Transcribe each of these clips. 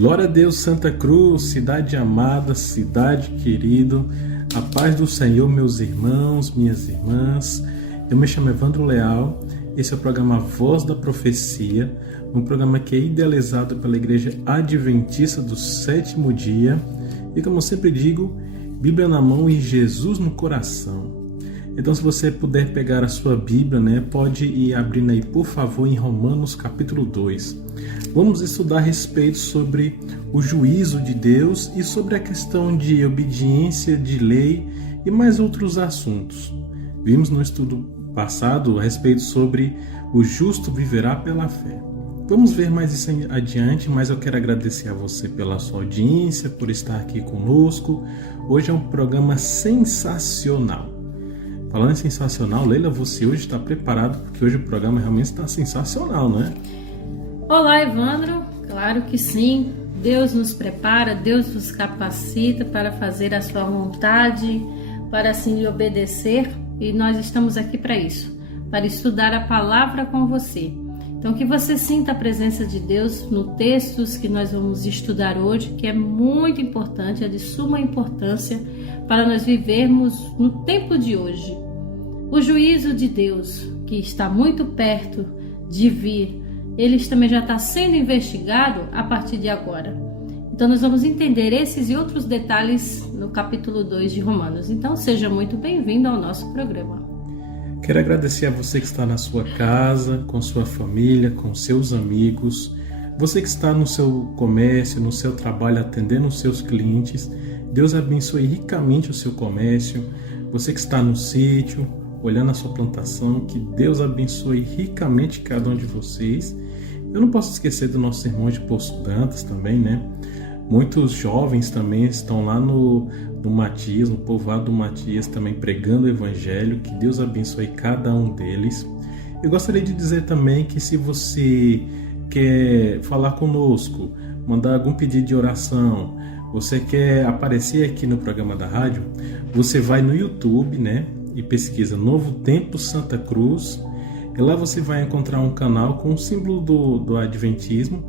Glória a Deus, Santa Cruz, cidade amada, cidade querida, a paz do Senhor, meus irmãos, minhas irmãs. Eu me chamo Evandro Leal, esse é o programa Voz da Profecia, um programa que é idealizado pela Igreja Adventista do Sétimo Dia e, como eu sempre digo, Bíblia na mão e Jesus no coração. Então, se você puder pegar a sua Bíblia, pode ir abrindo aí, por favor, em Romanos capítulo 2. Vamos estudar a respeito sobre o juízo de Deus e sobre a questão de obediência de lei e mais outros assuntos. Vimos no estudo passado a respeito sobre o justo viverá pela fé. Vamos ver mais isso adiante, mas eu quero agradecer a você pela sua audiência, por estar aqui conosco. Hoje é um programa sensacional. Falando em sensacional, Leila, você hoje está preparado? Porque hoje o programa realmente está sensacional, não é? Olá, Evandro. Claro que sim. Deus nos prepara, Deus nos capacita para fazer a sua vontade, para assim lhe obedecer. E nós estamos aqui para isso, para estudar a palavra com você. Então, que você sinta a presença de Deus no textos que nós vamos estudar hoje, que é muito importante, é de suma importância para nós vivermos no tempo de hoje. O juízo de Deus, que está muito perto de vir, ele também já está sendo investigado a partir de agora. Então, nós vamos entender esses e outros detalhes no capítulo 2 de Romanos. Então, seja muito bem-vindo ao nosso programa. Quero agradecer a você que está na sua casa, com sua família, com seus amigos, você que está no seu comércio, no seu trabalho, atendendo os seus clientes. Deus abençoe ricamente o seu comércio. Você que está no sítio, olhando a sua plantação, que Deus abençoe ricamente cada um de vocês. Eu não posso esquecer do nosso irmão de Poço Dantas também, Muitos jovens também estão lá no Matias, no povoado do Matias, também pregando o Evangelho. Que Deus abençoe cada um deles. Eu gostaria de dizer também que se você quer falar conosco, mandar algum pedido de oração, você quer aparecer aqui no programa da rádio, você vai no YouTube, e pesquisa Novo Tempo Santa Cruz. E lá você vai encontrar um canal com o símbolo do Adventismo,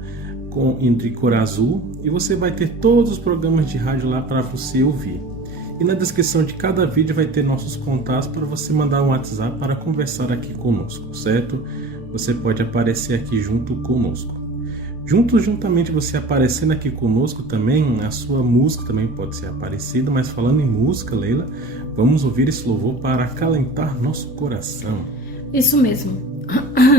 de cor azul, e você vai ter todos os programas de rádio lá para você ouvir. E na descrição de cada vídeo vai ter nossos contatos para você mandar um WhatsApp para conversar aqui conosco, certo? Você pode aparecer aqui junto conosco. Juntamente você aparecendo aqui conosco também, a sua música também pode ser aparecida, mas falando em música, Leila, vamos ouvir esse louvor para acalentar nosso coração. Isso mesmo.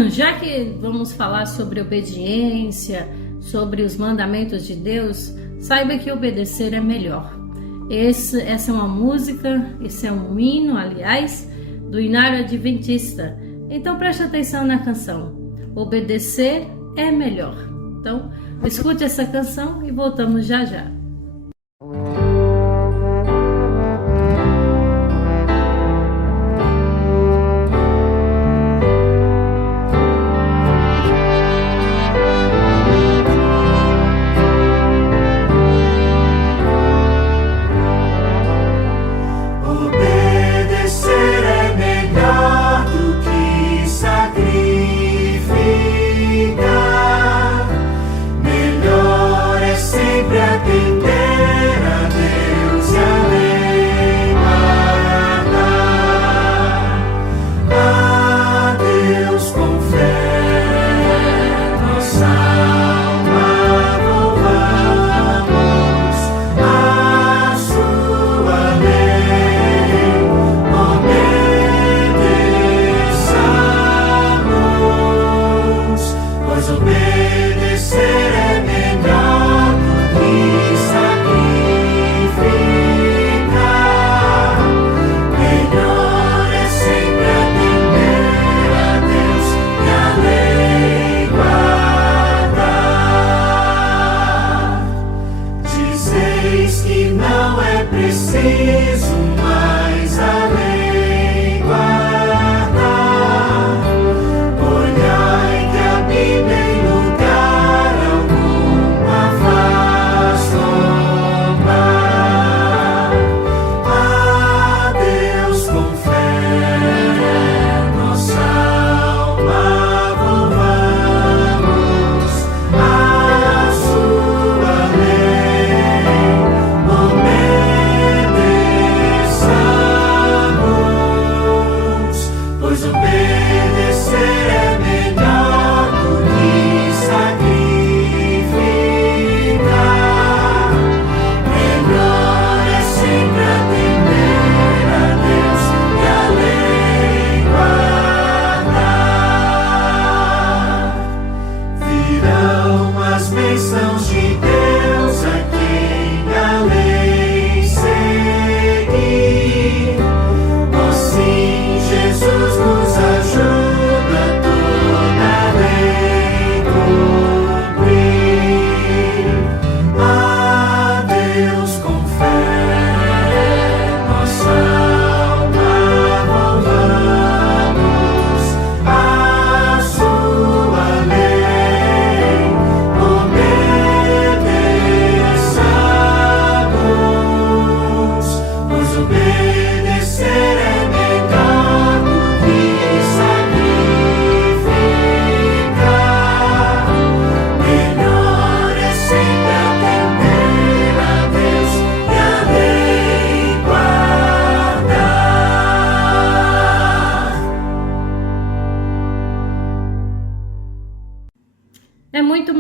Já que vamos falar sobre obediência, sobre os mandamentos de Deus, saiba que obedecer é melhor. Essa é uma música, esse é um hino, aliás, do Inário Adventista. Então preste atenção na canção. Obedecer é melhor. Então, escute essa canção e voltamos já já. Melhor é sempre atender.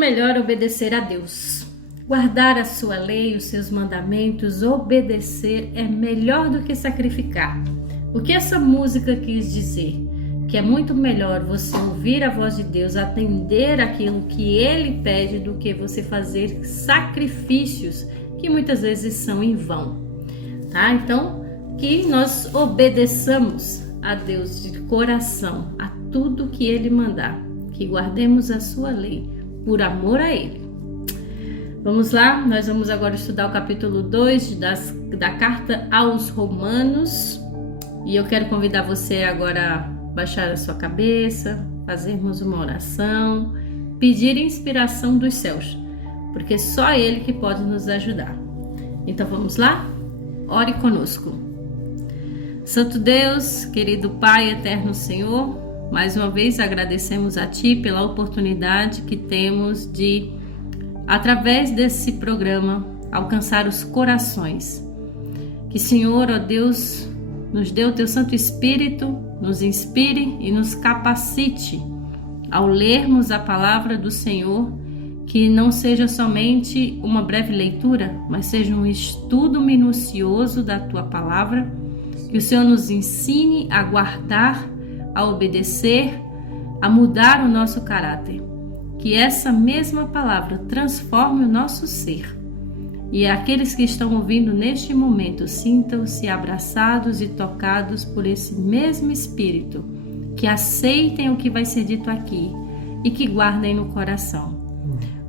melhor obedecer a Deus. Guardar a sua lei, os seus mandamentos, obedecer é melhor do que sacrificar. O que essa música quis dizer? Que é muito melhor você ouvir a voz de Deus, atender aquilo que Ele pede, do que você fazer sacrifícios que muitas vezes são em vão. Tá? Então, que nós obedeçamos a Deus de coração, a tudo que Ele mandar, que guardemos a sua lei por amor a Ele. Vamos lá, nós vamos agora estudar o capítulo 2 da carta aos Romanos, e eu quero convidar você agora a baixar a sua cabeça, fazermos uma oração, pedir inspiração dos céus, porque só Ele que pode nos ajudar. Então vamos lá? Ore conosco. Santo Deus, querido Pai, eterno Senhor, mais uma vez agradecemos a Ti pela oportunidade que temos de, através desse programa, alcançar os corações. Que, Senhor, ó Deus, nos dê o Teu Santo Espírito, nos inspire e nos capacite ao lermos a palavra do Senhor, que não seja somente uma breve leitura, mas seja um estudo minucioso da Tua palavra, que o Senhor nos ensine a guardar, a obedecer, a mudar o nosso caráter. Que essa mesma palavra transforme o nosso ser. E aqueles que estão ouvindo neste momento sintam-se abraçados e tocados por esse mesmo Espírito, que aceitem o que vai ser dito aqui e que guardem no coração.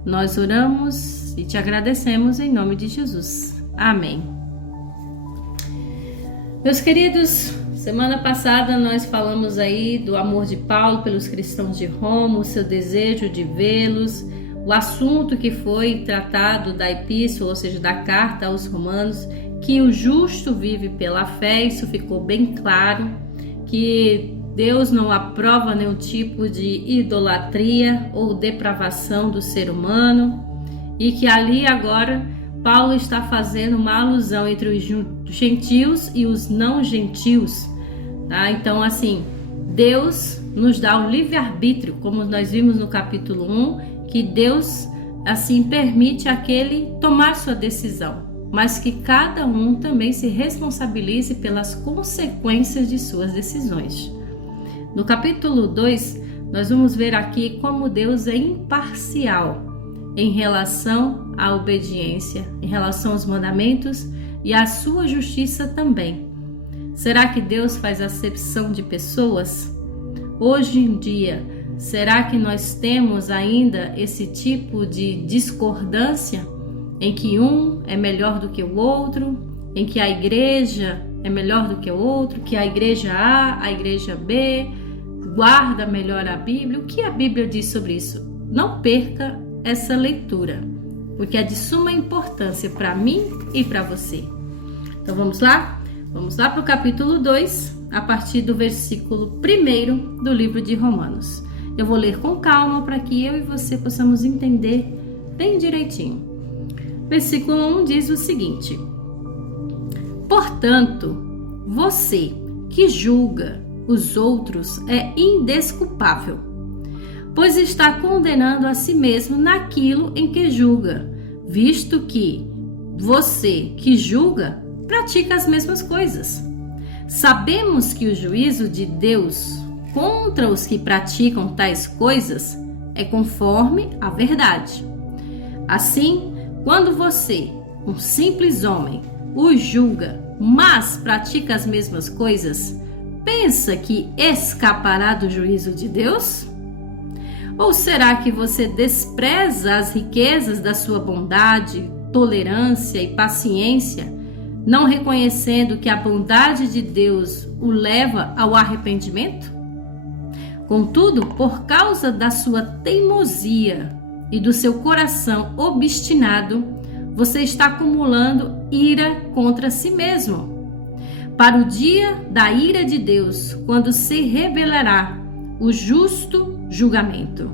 Nós oramos e te agradecemos em nome de Jesus. Amém. Meus queridos, semana passada nós falamos aí do amor de Paulo pelos cristãos de Roma, o seu desejo de vê-los, o assunto que foi tratado da epístola, ou seja, da carta aos Romanos, que o justo vive pela fé. Isso ficou bem claro, que Deus não aprova nenhum tipo de idolatria ou depravação do ser humano, e que ali agora Paulo está fazendo uma alusão entre os gentios e os não gentios. Tá? Então, assim, Deus nos dá o livre-arbítrio, como nós vimos no capítulo 1, que Deus, assim, permite aquele tomar sua decisão, mas que cada um também se responsabilize pelas consequências de suas decisões. No capítulo 2, nós vamos ver aqui como Deus é imparcial em relação à obediência, em relação aos mandamentos e à sua justiça também. Será que Deus faz acepção de pessoas? Hoje em dia, será que nós temos ainda esse tipo de discordância em que um é melhor do que o outro, em que a igreja é melhor do que o outro, que a igreja A, a igreja B guarda melhor a Bíblia? O que a Bíblia diz sobre isso? Não perca essa leitura, porque é de suma importância para mim e para você. Então vamos lá? Vamos lá para o capítulo 2, a partir do versículo 1 do livro de Romanos. Eu vou ler com calma para que eu e você possamos entender bem direitinho. Versículo 1 diz o seguinte: portanto, você que julga os outros é indesculpável, pois está condenando a si mesmo naquilo em que julga, visto que você que julga pratica as mesmas coisas. Sabemos que o juízo de Deus contra os que praticam tais coisas é conforme a verdade. Assim, quando você, um simples homem, o julga, mas pratica as mesmas coisas, pensa que escapará do juízo de Deus? Ou será que você despreza as riquezas da sua bondade, tolerância e paciência, não reconhecendo que a bondade de Deus o leva ao arrependimento? Contudo, por causa da sua teimosia e do seu coração obstinado, você está acumulando ira contra si mesmo, para o dia da ira de Deus, quando se revelará o justo julgamento.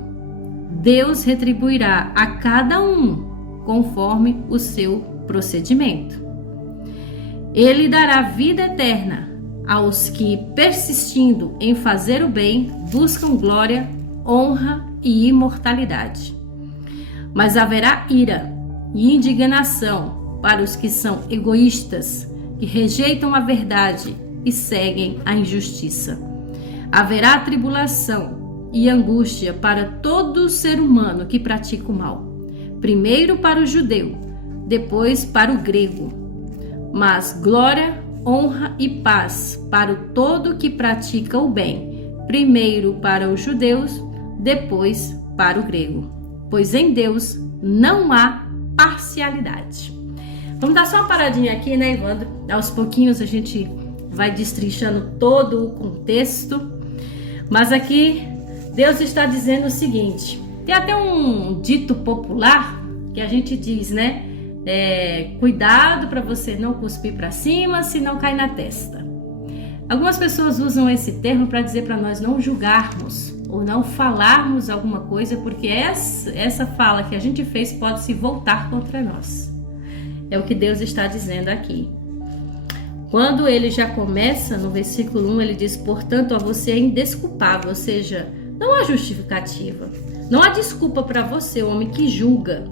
Deus retribuirá a cada um conforme o seu procedimento. Ele dará vida eterna aos que, persistindo em fazer o bem, buscam glória, honra e imortalidade. Mas haverá ira e indignação para os que são egoístas, que rejeitam a verdade e seguem a injustiça. Haverá tribulação e angústia para todo ser humano que pratica o mal. Primeiro para o judeu, depois para o grego. Mas glória, honra e paz para o todo que pratica o bem. Primeiro para os judeus, depois para o grego. Pois em Deus não há parcialidade. Vamos dar só uma paradinha aqui, né, Evandro? Aos pouquinhos a gente vai destrinchando todo o contexto. Mas aqui Deus está dizendo o seguinte. Tem até um dito popular que a gente diz, né? Cuidado para você não cuspir para cima, senão cai na testa. Algumas pessoas usam esse termo para dizer para nós não julgarmos ou não falarmos alguma coisa, porque essa fala que a gente fez pode se voltar contra nós. É o que Deus está dizendo aqui. Quando ele já começa, no versículo 1, ele diz, portanto, a você é indesculpável, ou seja, não há justificativa. Não há desculpa para você, homem que julga,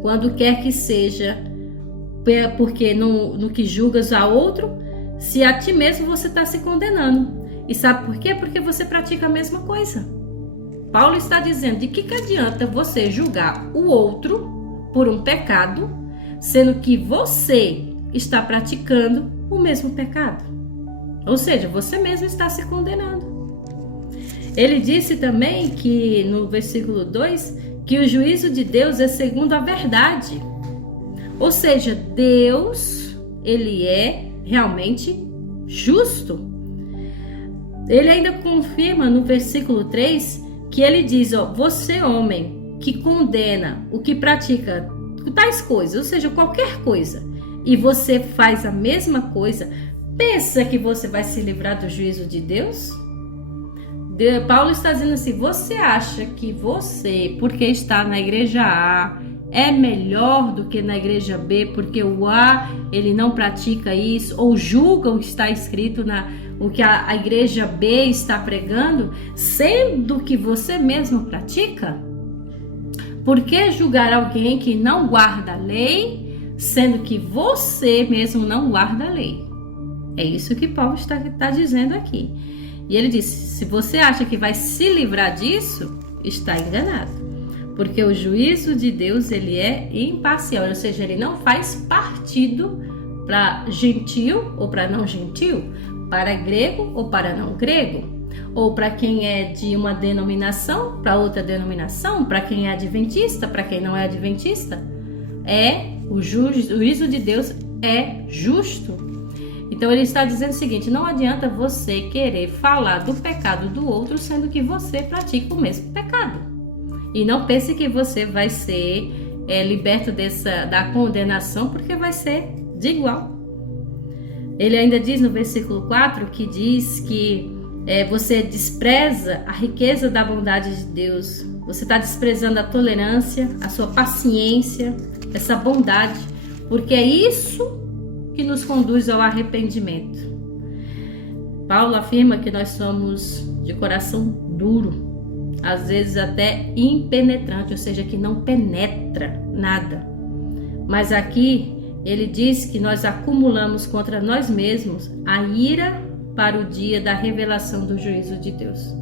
quando quer que seja, porque no que julgas a outro, se a ti mesmo você está se condenando. E sabe por quê? Porque você pratica a mesma coisa. Paulo está dizendo, de que adianta você julgar o outro por um pecado, sendo que você está praticando o mesmo pecado? Ou seja, você mesmo está se condenando. Ele disse também que no versículo 2, que o juízo de Deus é segundo a verdade. Ou seja, Deus, ele é realmente justo. Ele ainda confirma no versículo 3 que ele diz, você homem que condena o que pratica tais coisas, ou seja, qualquer coisa, e você faz a mesma coisa, pensa que você vai se livrar do juízo de Deus? Paulo está dizendo assim, você acha que você, porque está na igreja A, é melhor do que na igreja B, porque o A, ele não pratica isso, ou julga o que está escrito o que a igreja B está pregando, sendo que você mesmo pratica? Por que julgar alguém que não guarda a lei, sendo que você mesmo não guarda a lei? É isso que Paulo está dizendo aqui. E ele disse, se você acha que vai se livrar disso, está enganado. Porque o juízo de Deus, ele é imparcial, ou seja, ele não faz partido para gentil ou para não gentil, para grego ou para não grego, ou para quem é de uma denominação, para outra denominação, para quem é adventista, para quem não é adventista. O juízo de Deus é justo. Então ele está dizendo o seguinte, não adianta você querer falar do pecado do outro, sendo que você pratica o mesmo pecado. E não pense que você vai ser liberto da condenação, porque vai ser de igual. Ele ainda diz no versículo 4, que diz que você despreza a riqueza da bondade de Deus. Você está desprezando a tolerância, a sua paciência, essa bondade, porque é isso que nos conduz ao arrependimento. Paulo afirma que nós somos de coração duro, às vezes até impenetrante, ou seja, que não penetra nada. Mas aqui ele diz que nós acumulamos contra nós mesmos a ira para o dia da revelação do juízo de Deus.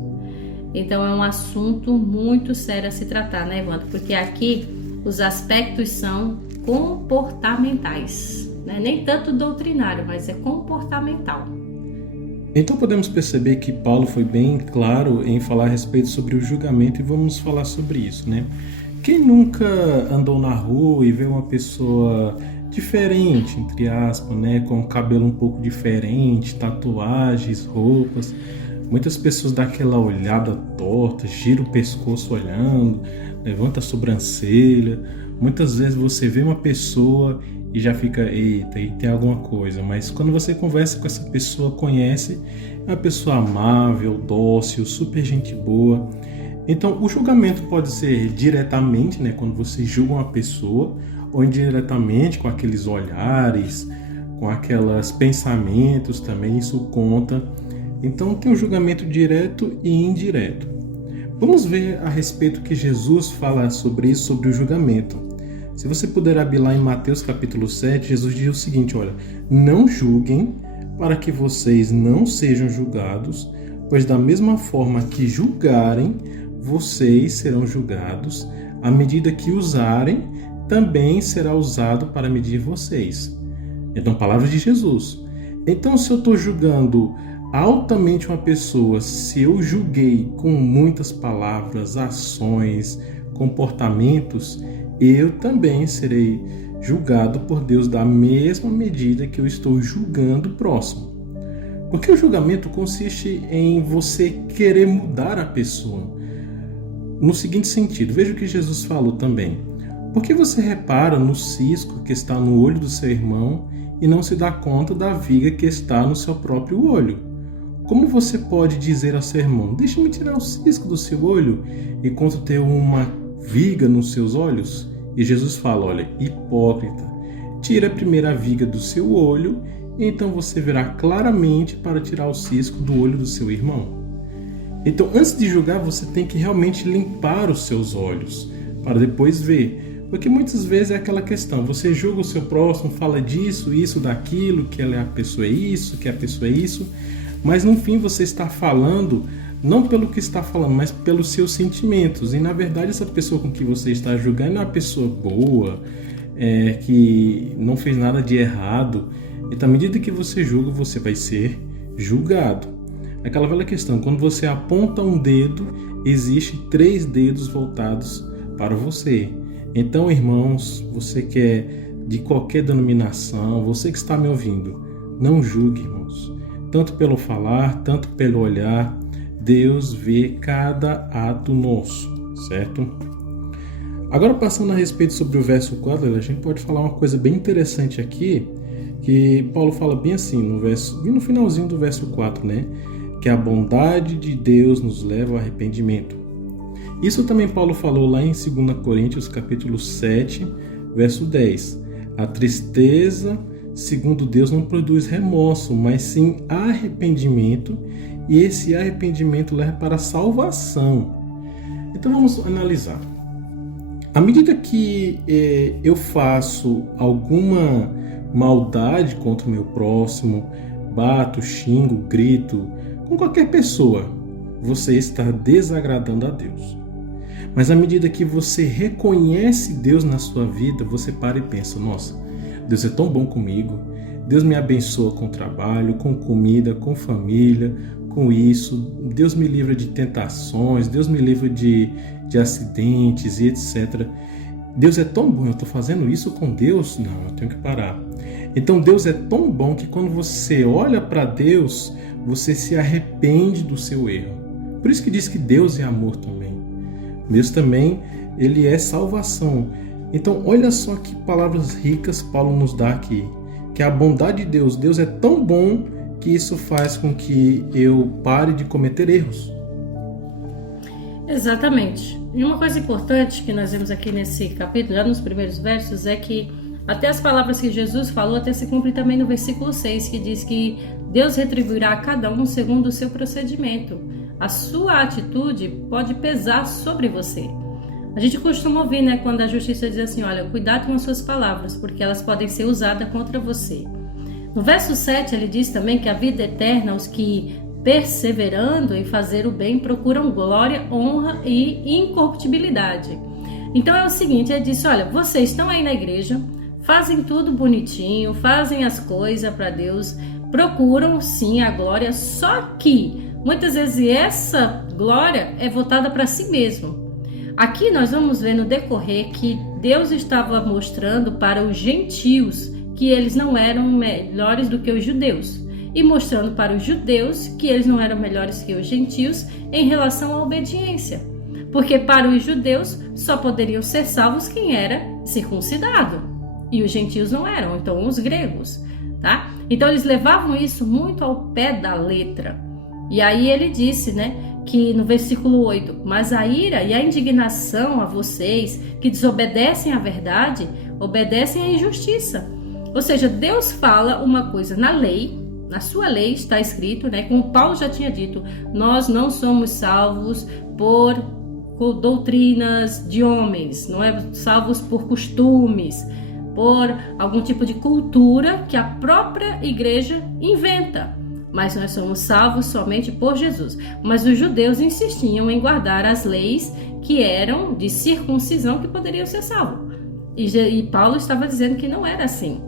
Então é um assunto muito sério a se tratar, né, Evandro? Porque aqui os aspectos são comportamentais. Nem tanto doutrinário, mas é comportamental. Então podemos perceber que Paulo foi bem claro em falar a respeito sobre o julgamento e vamos falar sobre isso, né? Quem nunca andou na rua e vê uma pessoa diferente, entre aspas, né? Com o cabelo um pouco diferente, tatuagens, roupas. Muitas pessoas dão aquela olhada torta, gira o pescoço olhando, levanta a sobrancelha. Muitas vezes você vê uma pessoa e já fica, eita, e tem alguma coisa. Mas quando você conversa com essa pessoa, conhece, é uma pessoa amável, dócil, super gente boa. Então, o julgamento pode ser diretamente, né, quando você julga uma pessoa, ou indiretamente, com aqueles olhares, com aqueles pensamentos também, isso conta. Então, tem o julgamento direto e indireto. Vamos ver a respeito que Jesus fala sobre isso, sobre o julgamento. Se você puder abrir lá em Mateus capítulo 7, Jesus diz o seguinte, olha, não julguem para que vocês não sejam julgados, pois da mesma forma que julgarem, vocês serão julgados, à medida que usarem, também será usado para medir vocês. Então, palavras de Jesus. Então, se eu estou julgando altamente uma pessoa, se eu julguei com muitas palavras, ações, comportamentos, eu também serei julgado por Deus da mesma medida que eu estou julgando o próximo. Porque o julgamento consiste em você querer mudar a pessoa. No seguinte sentido, veja o que Jesus falou também. Por que você repara no cisco que está no olho do seu irmão e não se dá conta da viga que está no seu próprio olho? Como você pode dizer ao seu irmão, deixa-me tirar o cisco do seu olho, enquanto tem uma viga nos seus olhos? E Jesus fala, olha, hipócrita, tira primeiro a viga do seu olho, e então você verá claramente para tirar o cisco do olho do seu irmão. Então, antes de julgar, você tem que realmente limpar os seus olhos, para depois ver. Porque muitas vezes é aquela questão, você julga o seu próximo, fala disso, isso, daquilo, que a pessoa é isso, que a pessoa é isso, mas no fim você está falando, não pelo que está falando, mas pelos seus sentimentos. E na verdade essa pessoa com que você está julgando é uma pessoa boa, que não fez nada de errado. E à medida que você julga, você vai ser julgado. Aquela velha questão, quando você aponta um dedo, existe 3 dedos voltados para você. Então, irmãos, você que é de qualquer denominação, você que está me ouvindo, não julgue, irmãos. Tanto pelo falar, tanto pelo olhar, Deus vê cada ato nosso, certo? Agora, passando a respeito sobre o verso 4, a gente pode falar uma coisa bem interessante aqui, que Paulo fala bem assim, no finalzinho do verso 4, né? Que a bondade de Deus nos leva ao arrependimento. Isso também Paulo falou lá em 2 Coríntios capítulo 7, verso 10. A tristeza, segundo Deus, não produz remorso, mas sim arrependimento, e esse arrependimento leva para a salvação. Então vamos analisar. À medida que eu faço alguma maldade contra o meu próximo, bato, xingo, grito, com qualquer pessoa, você está desagradando a Deus. Mas à medida que você reconhece Deus na sua vida, você para e pensa, nossa, Deus é tão bom comigo, Deus me abençoa com trabalho, com comida, com família, com isso, Deus me livra de tentações, Deus me livra de acidentes e etc. Deus é tão bom, eu estou fazendo isso com Deus? Não, eu tenho que parar. Então Deus é tão bom que quando você olha para Deus, você se arrepende do seu erro. Por isso que diz que Deus é amor também. Deus também, ele é salvação. Então olha só que palavras ricas Paulo nos dá aqui. Que a bondade de Deus é tão bom que isso faz com que eu pare de cometer erros. Exatamente. E uma coisa importante que nós vemos aqui nesse capítulo, já nos primeiros versos, é que até as palavras que Jesus falou até se cumprem também no versículo 6, que diz que Deus retribuirá a cada um segundo o seu procedimento. A sua atitude pode pesar sobre você. A gente costuma ouvir, né, quando a justiça diz assim, olha, cuidado com as suas palavras, porque elas podem ser usadas contra você. No verso 7, ele diz também que a vida eterna, os que perseverando em fazer o bem, procuram glória, honra e incorruptibilidade. Então é o seguinte, ele disse, olha, vocês estão aí na igreja, fazem tudo bonitinho, fazem as coisas para Deus, procuram sim a glória, só que muitas vezes essa glória é voltada para si mesmo. Aqui nós vamos ver no decorrer que Deus estava mostrando para os gentios que eles não eram melhores do que os judeus, e mostrando para os judeus que eles não eram melhores que os gentios em relação à obediência, porque para os judeus só poderiam ser salvos quem era circuncidado, e os gentios não eram, então os gregos, tá? Então eles levavam isso muito ao pé da letra. E aí ele disse, né, que no versículo 8, mas a ira e a indignação a vocês que desobedecem à verdade, obedecem à injustiça. Ou seja, Deus fala uma coisa na lei, Na sua lei está escrito, né, como Paulo já tinha dito, nós não somos salvos por doutrinas de homens, não é salvos por costumes, por algum tipo de cultura que a própria igreja inventa. Mas nós somos salvos somente por Jesus. Mas os judeus insistiam em guardar as leis que eram de circuncisão que poderiam ser salvos. E Paulo estava dizendo que não era assim.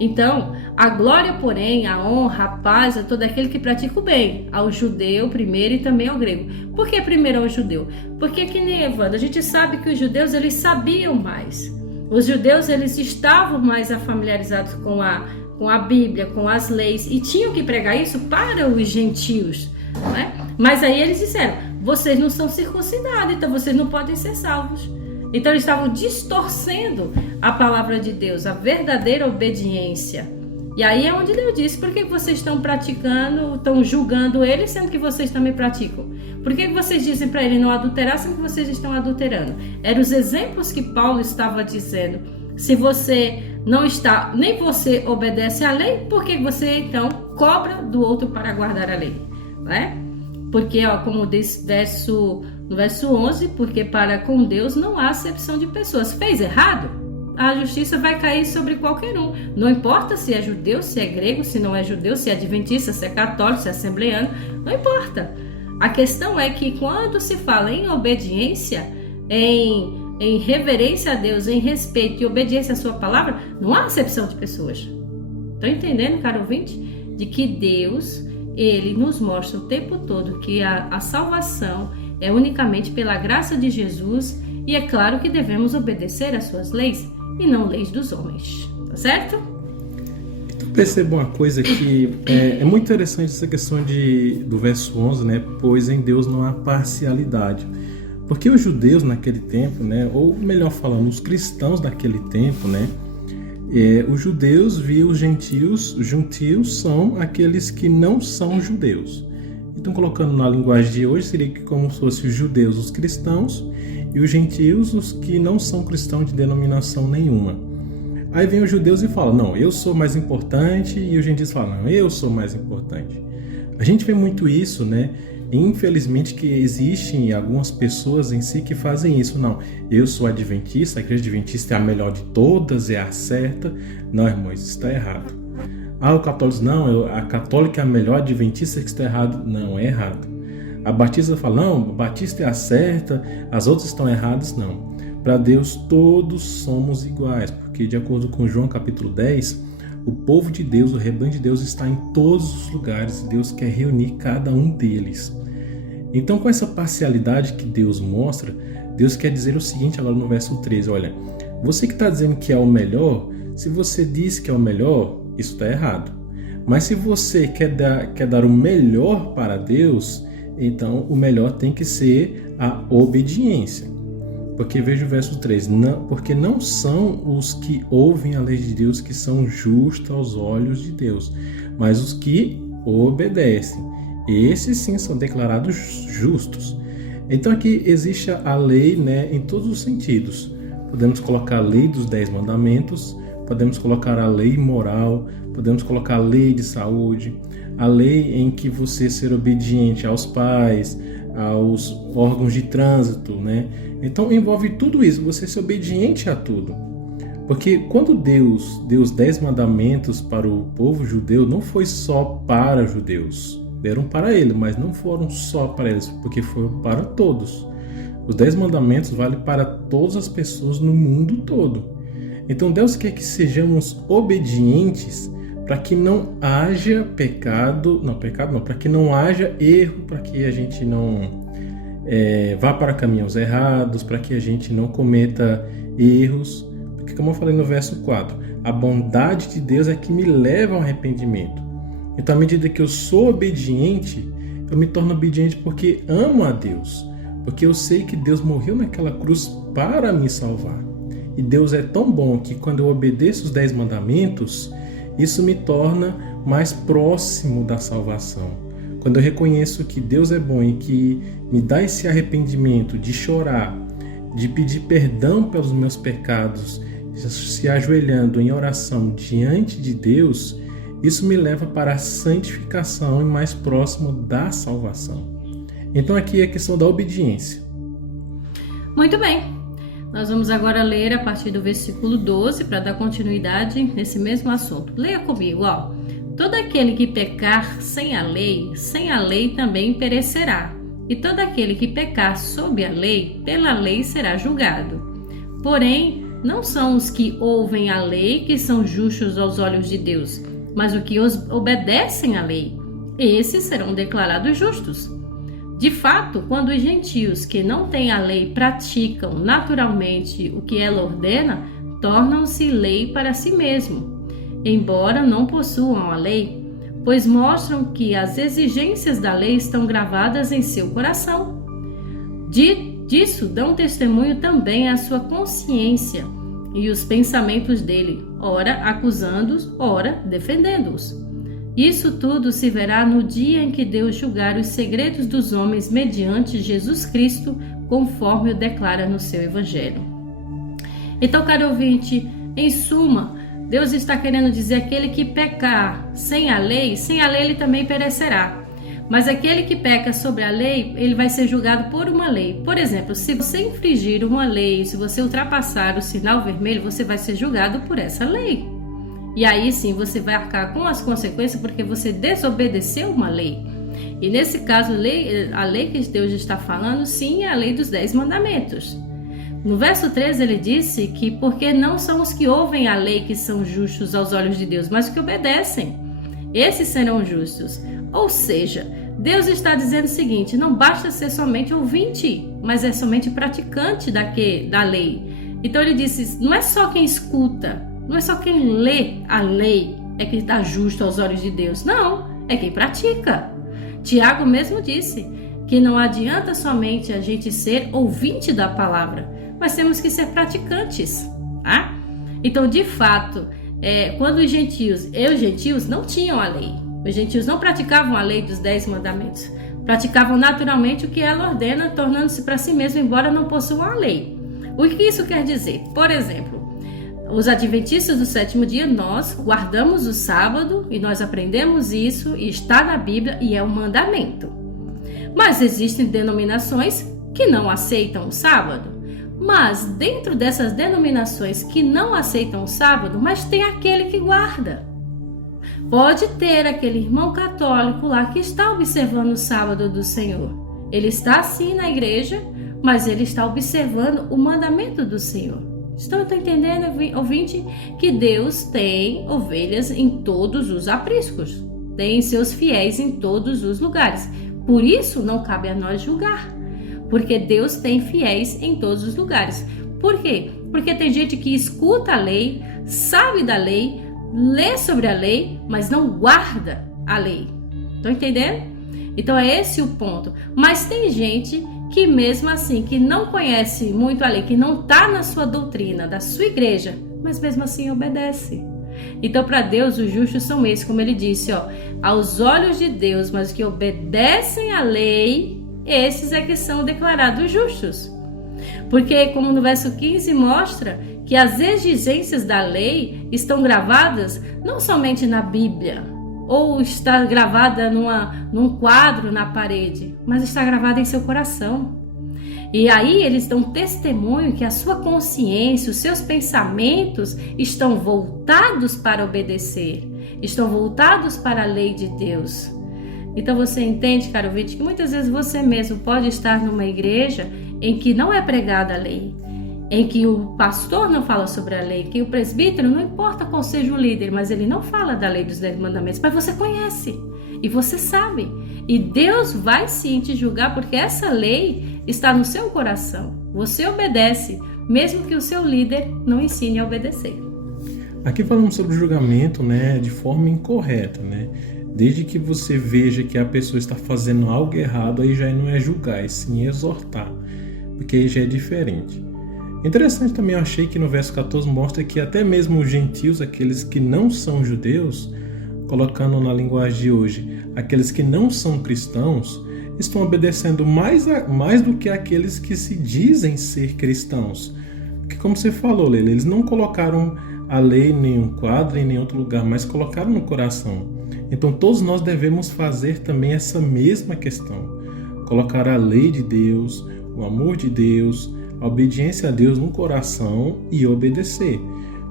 Então, a glória, porém, a honra, a paz a todo aquele que pratica o bem, ao judeu primeiro e também ao grego. Por que primeiro ao judeu? Porque que nem Evandro, a gente sabe que os judeus eles sabiam mais. Os judeus eles estavam mais familiarizados com a Bíblia, com as leis, e tinham que pregar isso para os gentios, não é? Mas aí eles disseram, vocês não são circuncidados, então vocês não podem ser salvos. Então eles estavam distorcendo a palavra de Deus, a verdadeira obediência. E aí é onde Deus disse, por que vocês estão praticando, estão julgando ele, sendo que vocês também praticam? Por que vocês dizem para ele não adulterar, sendo que vocês estão adulterando? Eram os exemplos que Paulo estava dizendo. Se você não está, nem você obedece à lei, por que você então cobra do outro para guardar a lei? Né? Porque, como diz no verso 11, porque para com Deus não há acepção de pessoas. Fez errado? A justiça vai cair sobre qualquer um. Não importa se é judeu, se é grego, se não é judeu, se é adventista, se é católico, se é assembleano, não importa. A questão é que quando se fala em obediência, em reverência a Deus, em respeito e obediência à sua palavra, não há acepção de pessoas. Estão entendendo, caro ouvinte? De que Deus, ele nos mostra o tempo todo que a salvação é unicamente pela graça de Jesus, e é claro que devemos obedecer às suas leis e não leis dos homens, tá certo? Então perceba uma coisa que é muito interessante essa questão do verso 11, né? Pois em Deus não há parcialidade. Porque os judeus naquele tempo, né? Ou melhor falando, os cristãos daquele tempo, né? Os judeus viam os gentios são aqueles que não são judeus. Então, colocando na linguagem de hoje, seria que como se fossem os judeus, os cristãos, e os gentios, os que não são cristãos de denominação nenhuma. Aí vem os judeus e falam, não, eu sou mais importante, e os gentios falam, não, eu sou mais importante. A gente vê muito isso, né? Infelizmente que existem algumas pessoas em si que fazem isso. Não, eu sou adventista, a igreja adventista é a melhor de todas, é a certa. Não, irmãos, isso está errado. O católico, não, a católica é a melhor, a adventista que está errado. Não, é errado. A batista fala, não, a batista é a certa, as outras estão erradas. Não. Para Deus todos somos iguais, porque de acordo com João capítulo 10, o povo de Deus, o rebanho de Deus está em todos os lugares e Deus quer reunir cada um deles. Então, com essa parcialidade que Deus mostra, Deus quer dizer o seguinte agora no verso 13, olha, você que está dizendo que é o melhor, se você diz que é o melhor, isso está errado. Mas se você quer dar o melhor para Deus, então o melhor tem que ser a obediência. Porque veja o verso 3, porque não são os que ouvem a lei de Deus que são justos aos olhos de Deus, mas os que obedecem. Esses sim são declarados justos. Então aqui existe a lei, né, em todos os sentidos. Podemos colocar a lei dos 10 mandamentos, podemos colocar a lei moral, podemos colocar a lei de saúde, a lei em que você ser obediente aos pais, aos órgãos de trânsito, né? Então envolve tudo isso, você ser obediente a tudo. Porque quando Deus deu os 10 mandamentos para o povo judeu, não foi só para judeus. Deram para ele, mas não foram só para eles, porque foram para todos. Os 10 mandamentos valem para todas as pessoas no mundo todo. Então Deus quer que sejamos obedientes para que não haja para que não haja erro, para que a gente não vá para caminhos errados, para que a gente não cometa erros. Porque como eu falei no verso 4, a bondade de Deus é que me leva ao arrependimento. Então à medida que eu sou obediente, eu me torno obediente porque amo a Deus, porque eu sei que Deus morreu naquela cruz para me salvar. E Deus é tão bom que quando eu obedeço os 10 mandamentos, isso me torna mais próximo da salvação. Quando eu reconheço que Deus é bom e que me dá esse arrependimento de chorar, de pedir perdão pelos meus pecados, se ajoelhando em oração diante de Deus, isso me leva para a santificação e mais próximo da salvação. Então aqui é a questão da obediência. Muito bem. Nós vamos agora ler a partir do versículo 12 para dar continuidade nesse mesmo assunto. Leia comigo, ó. Todo aquele que pecar sem a lei também perecerá. E todo aquele que pecar sob a lei, pela lei será julgado. Porém, não são os que ouvem a lei que são justos aos olhos de Deus, mas os que obedecem à lei. Esses serão declarados justos. De fato, quando os gentios que não têm a lei praticam naturalmente o que ela ordena, tornam-se lei para si mesmo, embora não possuam a lei, pois mostram que as exigências da lei estão gravadas em seu coração. Disso dão testemunho também a sua consciência e os pensamentos dele, ora acusando-os, ora defendendo-os. Isso tudo se verá no dia em que Deus julgar os segredos dos homens mediante Jesus Cristo, conforme o declara no seu Evangelho. Então, caro ouvinte, em suma, Deus está querendo dizer: aquele que pecar sem a lei ele também perecerá. Mas aquele que peca sobre a lei, ele vai ser julgado por uma lei. Por exemplo, se você infringir uma lei, se você ultrapassar o sinal vermelho, você vai ser julgado por essa lei. E aí sim você vai arcar com as consequências porque você desobedeceu uma lei. E nesse caso, a lei que Deus está falando, sim, é a lei dos 10 mandamentos. No verso 13 ele disse que porque não são os que ouvem a lei que são justos aos olhos de Deus, mas os que obedecem. Esses serão justos. Ou seja, Deus está dizendo o seguinte: não basta ser somente ouvinte, mas é somente praticante da lei. Então ele disse, não é só quem escuta, não é só quem lê a lei é que está justo aos olhos de Deus. Não, é quem pratica. Tiago mesmo disse que não adianta somente a gente ser ouvinte da palavra, mas temos que ser praticantes. Tá? Então, de fato, quando os gentios não tinham a lei. Os gentios não praticavam a lei dos 10 mandamentos. Praticavam naturalmente o que ela ordena, tornando-se para si mesmo, embora não possuam a lei. O que isso quer dizer? Por exemplo, os adventistas do 7º dia, nós guardamos o sábado e nós aprendemos isso e está na Bíblia e é um mandamento. Mas existem denominações que não aceitam o sábado. Mas dentro dessas denominações que não aceitam o sábado, mas tem aquele que guarda. Pode ter aquele irmão católico lá que está observando o sábado do Senhor. Ele está sim na igreja, mas ele está observando o mandamento do Senhor. Estão entendendo, ouvinte, que Deus tem ovelhas em todos os apriscos, tem seus fiéis em todos os lugares. Por isso não cabe a nós julgar, porque Deus tem fiéis em todos os lugares. Por quê? Porque tem gente que escuta a lei, sabe da lei, lê sobre a lei, mas não guarda a lei. Estão entendendo? Então é esse o ponto. Mas tem gente que mesmo assim, que não conhece muito a lei, que não está na sua doutrina, da sua igreja, mas mesmo assim obedece. Então para Deus os justos são esses, como ele disse, aos olhos de Deus, mas que obedecem à lei, esses é que são declarados justos. Porque como no verso 15 mostra que as exigências da lei estão gravadas não somente na Bíblia, ou está gravada num quadro na parede, mas está gravada em seu coração. E aí eles dão testemunho que a sua consciência, os seus pensamentos estão voltados para obedecer, estão voltados para a lei de Deus. Então você entende, caro ouvinte, que muitas vezes você mesmo pode estar numa igreja em que não é pregada a lei, em que o pastor não fala sobre a lei, que o presbítero, não importa qual seja o líder, mas ele não fala da lei dos 10 mandamentos, mas você conhece e você sabe. E Deus vai sim te julgar porque essa lei está no seu coração. Você obedece, mesmo que o seu líder não ensine a obedecer. Aqui falamos sobre julgamento, de forma incorreta, Desde que você veja que a pessoa está fazendo algo errado, aí já não é julgar, e sim exortar, porque aí já é diferente. Interessante também, eu achei que no verso 14 mostra que até mesmo os gentios, aqueles que não são judeus, colocando na linguagem de hoje, aqueles que não são cristãos, estão obedecendo mais do que aqueles que se dizem ser cristãos. Porque como você falou, Leila, eles não colocaram a lei em nenhum quadro, em nenhum outro lugar, mas colocaram no coração. Então todos nós devemos fazer também essa mesma questão. Colocar a lei de Deus, o amor de Deus, a obediência a Deus no coração e obedecer.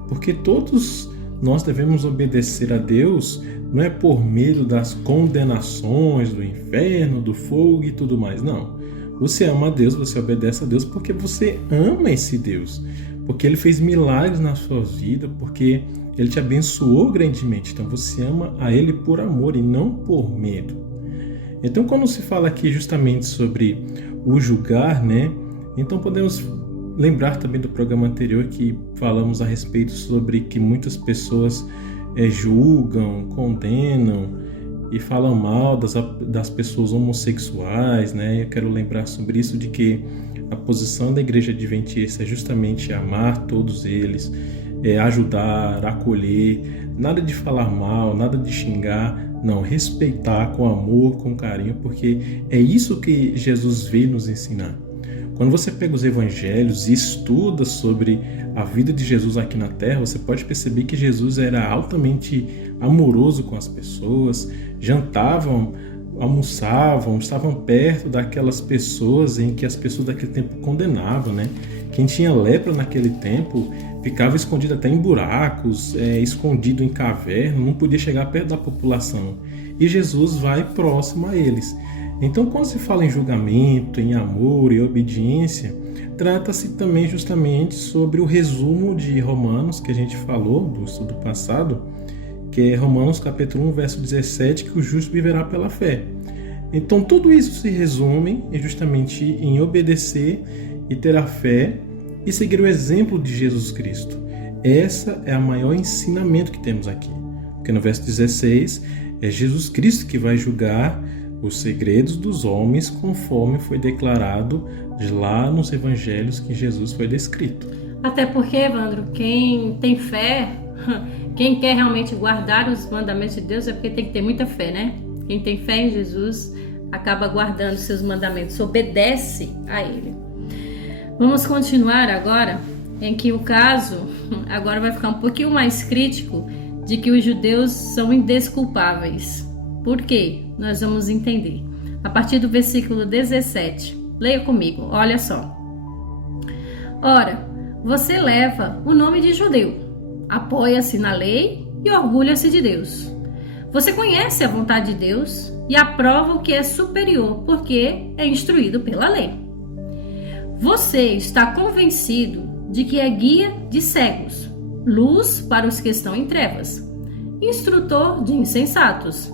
Porque todos nós devemos obedecer a Deus, não é por medo das condenações, do inferno, do fogo e tudo mais, não. Você ama a Deus, você obedece a Deus porque você ama esse Deus. Porque Ele fez milagres na sua vida, porque Ele te abençoou grandemente. Então você ama a Ele por amor e não por medo. Então quando se fala aqui justamente sobre o julgar, né? Então podemos lembrar também do programa anterior que falamos a respeito sobre que muitas pessoas julgam, condenam e falam mal das pessoas homossexuais, né? Eu quero lembrar sobre isso, de que a posição da Igreja Adventista é justamente amar todos eles, ajudar, acolher, nada de falar mal, nada de xingar, não, respeitar com amor, com carinho, porque é isso que Jesus veio nos ensinar. Quando você pega os evangelhos e estuda sobre a vida de Jesus aqui na Terra, você pode perceber que Jesus era altamente amoroso com as pessoas, jantavam, almoçavam, estavam perto daquelas pessoas em que as pessoas daquele tempo condenavam, né? Quem tinha lepra naquele tempo ficava escondido até em buracos, escondido em caverna, não podia chegar perto da população. E Jesus vai próximo a eles. Então, quando se fala em julgamento, em amor e obediência, trata-se também justamente sobre o resumo de Romanos, que a gente falou do estudo passado, que é Romanos capítulo 1, verso 17, que o justo viverá pela fé. Então, tudo isso se resume justamente em obedecer e ter a fé e seguir o exemplo de Jesus Cristo. Essa é o maior ensinamento que temos aqui. Porque no verso 16, é Jesus Cristo que vai julgar os segredos dos homens, conforme foi declarado lá nos evangelhos que Jesus foi descrito. Até porque, Evandro, quem tem fé, quem quer realmente guardar os mandamentos de Deus é porque tem que ter muita fé, né? Quem tem fé em Jesus acaba guardando seus mandamentos, obedece a Ele. Vamos continuar agora, em que o caso agora vai ficar um pouquinho mais crítico, de que os judeus são indesculpáveis. Por quê? Nós vamos entender. A partir do versículo 17. Leia comigo, olha só. Ora, você leva o nome de judeu, apoia-se na lei e orgulha-se de Deus. Você conhece a vontade de Deus e aprova o que é superior, porque é instruído pela lei. Você está convencido de que é guia de cegos, luz para os que estão em trevas, instrutor de insensatos,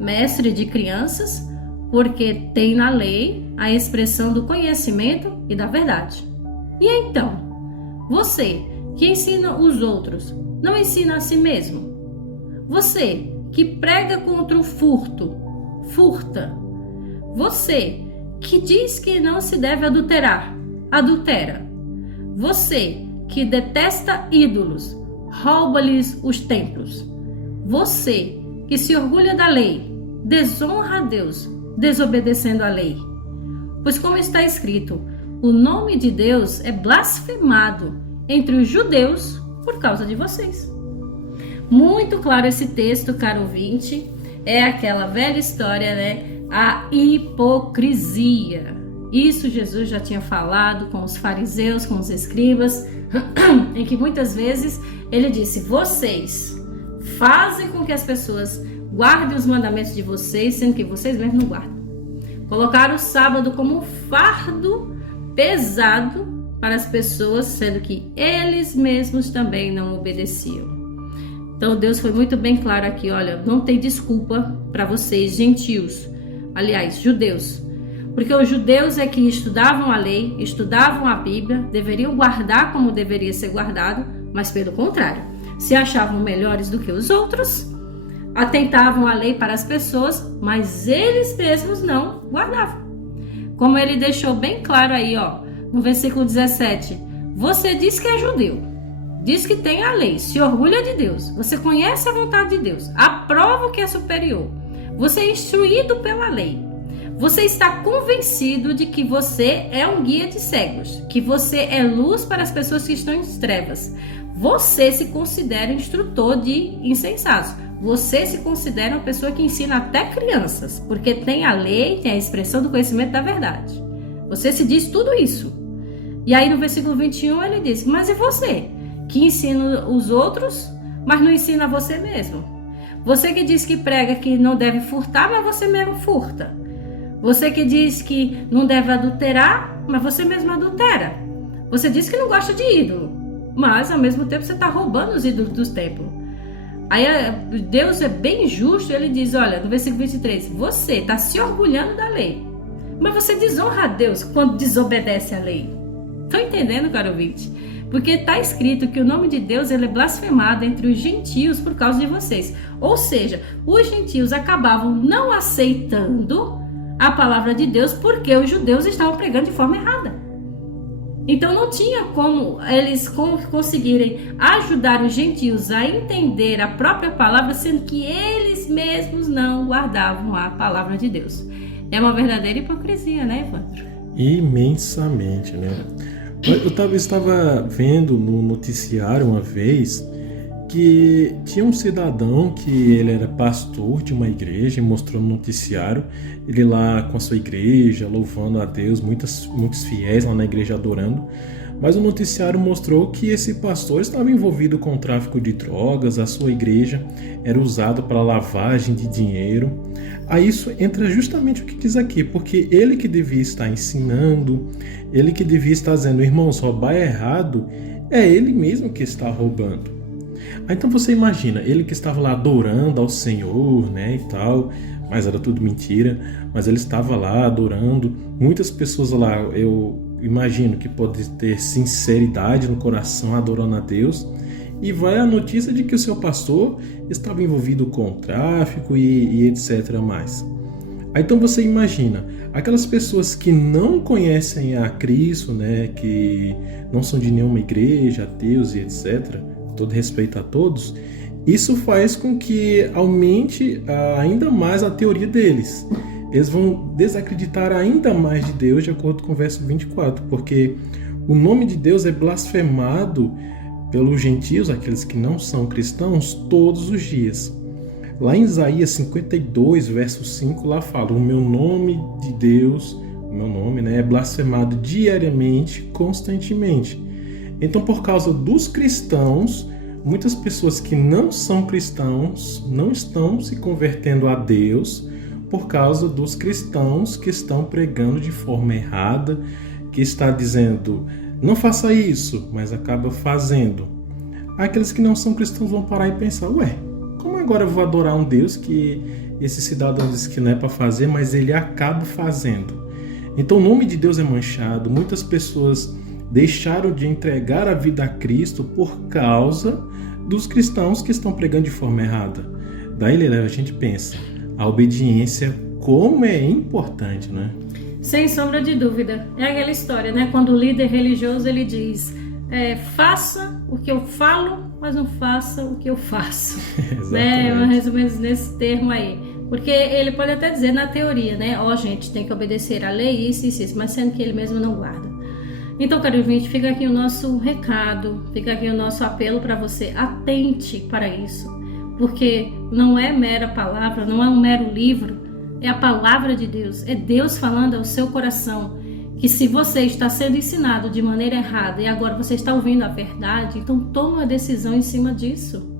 mestre de crianças, porque tem na lei a expressão do conhecimento e da verdade. E então, você que ensina os outros, não ensina a si mesmo? Você que prega contra o furto, furta. Você que diz que não se deve adulterar, adultera. Você que detesta ídolos, rouba-lhes os templos. Você que se orgulha da lei, desonra a Deus, desobedecendo a lei. Pois como está escrito, o nome de Deus é blasfemado entre os judeus por causa de vocês. Muito claro esse texto, caro ouvinte, é aquela velha história, né? A hipocrisia. Isso Jesus já tinha falado com os fariseus, com os escribas, em que muitas vezes ele disse: vocês fazem com que as pessoas guardem os mandamentos de vocês, sendo que vocês mesmos não guardam. Colocaram o sábado como um fardo pesado para as pessoas, sendo que eles mesmos também não obedeciam. Então Deus foi muito bem claro aqui, olha, não tem desculpa para vocês, gentios, aliás, judeus. Porque os judeus é que estudavam a lei, estudavam a Bíblia, deveriam guardar como deveria ser guardado, mas pelo contrário, se achavam melhores do que os outros, atentavam a lei para as pessoas, mas eles mesmos não guardavam. Como ele deixou bem claro aí, ó, no versículo 17, você diz que é judeu, diz que tem a lei, se orgulha de Deus, você conhece a vontade de Deus, aprova o que é superior, você é instruído pela lei, você está convencido de que você é um guia de cegos, que você é luz para as pessoas que estão em trevas, você se considera instrutor de insensatos. Você se considera uma pessoa que ensina até crianças, porque tem a lei, tem a expressão do conhecimento da verdade. Você se diz tudo isso. E aí no versículo 21 ele diz, mas e você, que ensina os outros, mas não ensina você mesmo? Você que diz que prega que não deve furtar, mas você mesmo furta. Você que diz que não deve adulterar, mas você mesmo adultera. Você diz que não gosta de ídolo, mas ao mesmo tempo você está roubando os ídolos dos templos. Aí Deus é bem justo, ele diz, olha, no versículo 23, você está se orgulhando da lei, mas você desonra a Deus quando desobedece à lei. Estão entendendo, caro ouvinte? Porque está escrito que o nome de Deus ele é blasfemado entre os gentios por causa de vocês. Ou seja, os gentios acabavam não aceitando a palavra de Deus porque os judeus estavam pregando de forma errada. Então não tinha como eles conseguirem ajudar os gentios a entender a própria palavra, sendo que eles mesmos não guardavam a palavra de Deus. É uma verdadeira hipocrisia, né, Evandro? Imensamente, né? Eu estava vendo no noticiário uma vez que tinha um cidadão que ele era pastor de uma igreja e mostrou no noticiário ele lá com a sua igreja, louvando a Deus, muitos fiéis lá na igreja adorando, mas o noticiário mostrou que esse pastor estava envolvido com o tráfico de drogas, a sua igreja era usada para lavagem de dinheiro. Aí isso entra justamente o que diz aqui, porque ele que devia estar ensinando, ele que devia estar dizendo, irmãos, roubar é errado, é ele mesmo que está roubando. Aí, então você imagina, ele que estava lá adorando ao Senhor, né, e tal, mas era tudo mentira, mas ele estava lá adorando, muitas pessoas lá, eu imagino que pode ter sinceridade no coração adorando a Deus, e vai a notícia de que o seu pastor estava envolvido com tráfico e etc. mais. Aí, então você imagina, aquelas pessoas que não conhecem a Cristo, né, que não são de nenhuma igreja, ateus e etc., todo respeito a todos, isso faz com que aumente ainda mais a teoria deles. Eles vão desacreditar ainda mais de Deus, de acordo com o verso 24, porque o nome de Deus é blasfemado pelos gentios, aqueles que não são cristãos, todos os dias. Lá em Isaías 52, verso 5, lá fala, o meu nome de Deus, o meu nome, né, é blasfemado diariamente, constantemente. Então, por causa dos cristãos, muitas pessoas que não são cristãos não estão se convertendo a Deus por causa dos cristãos que estão pregando de forma errada, que está dizendo, não faça isso, mas acaba fazendo. Aqueles que não são cristãos vão parar e pensar, ué, como agora eu vou adorar um Deus que esse cidadão disse que não é para fazer, mas ele acaba fazendo? Então o nome de Deus é manchado, muitas pessoas deixaram de entregar a vida a Cristo por causa dos cristãos que estão pregando de forma errada. Daí a gente pensa, a obediência como é importante, né? Sem sombra de dúvida. É aquela história, né? Quando o líder religioso ele diz, faça o que eu falo, mas não faça o que eu faço. Né? Mais ou menos nesse termo aí. Porque ele pode até dizer na teoria, né? Gente, tem que obedecer a lei, isso, mas sendo que ele mesmo não guarda. Então, caro ouvinte, fica aqui o nosso recado, fica aqui o nosso apelo para você, atente para isso. Porque não é mera palavra, não é um mero livro, é a palavra de Deus, é Deus falando ao seu coração, que se você está sendo ensinado de maneira errada e agora você está ouvindo a verdade, então tome uma decisão em cima disso.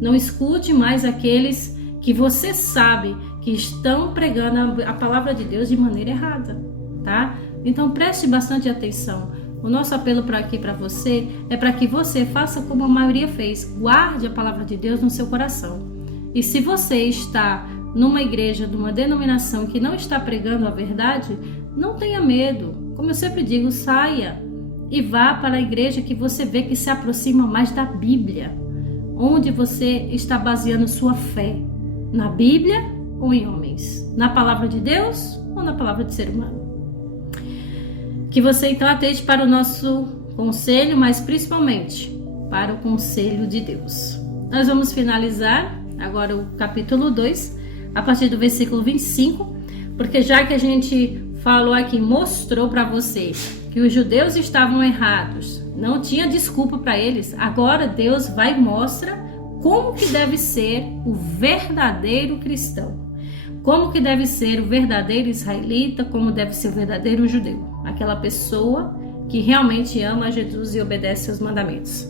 Não escute mais aqueles que você sabe que estão pregando a palavra de Deus de maneira errada, tá? Então preste bastante atenção. O nosso apelo aqui para você é para que você faça como a maioria fez, guarde a palavra de Deus no seu coração. E se você está numa igreja, numa denominação que não está pregando a verdade, não tenha medo. Como eu sempre digo, saia e vá para a igreja que você vê que se aproxima mais da Bíblia, onde você está baseando sua fé, na Bíblia ou em homens, na palavra de Deus ou na palavra de ser humano. Que você então atente para o nosso conselho, mas principalmente para o conselho de Deus. Nós vamos finalizar agora o capítulo 2, a partir do versículo 25, porque já que a gente falou aqui, mostrou para você que os judeus estavam errados não tinha desculpa para eles. Agora Deus vai e mostra como que deve ser o verdadeiro cristão. Como que deve ser o verdadeiro israelita, como deve ser o verdadeiro judeu. Aquela pessoa que realmente ama Jesus e obedece aos mandamentos.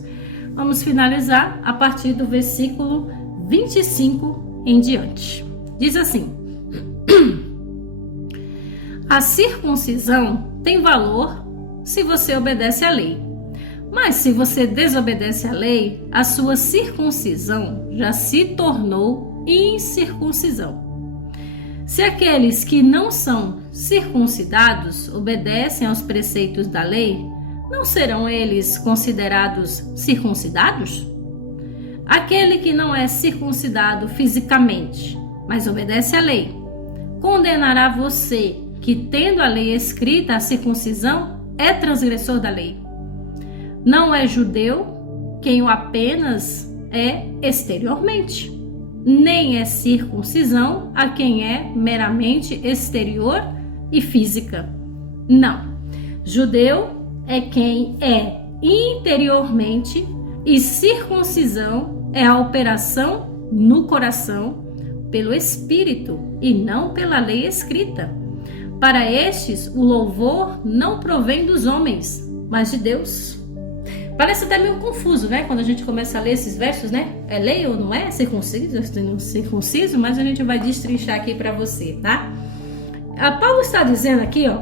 Vamos finalizar a partir do versículo 25 em diante. Diz assim: a circuncisão tem valor se você obedece à lei. Mas se você desobedece à lei, a sua circuncisão já se tornou incircuncisão. Se aqueles que não são circuncidados obedecem aos preceitos da lei, não serão eles considerados circuncidados? Aquele que não é circuncidado fisicamente, mas obedece à lei, condenará você que, tendo a lei escrita, a circuncisão é transgressor da lei. Não é judeu quem o apenas é exteriormente, nem é circuncisão a quem é meramente exterior e física. Não, judeu é quem é interiormente e circuncisão é a operação no coração pelo Espírito e não pela lei escrita. Para estes, o louvor não provém dos homens, mas de Deus. Parece até meio confuso, né? Quando a gente começa a ler esses versos, né? É lei ou não é? Circunciso, mas a gente vai destrinchar aqui para você, tá? Paulo está dizendo aqui, ó,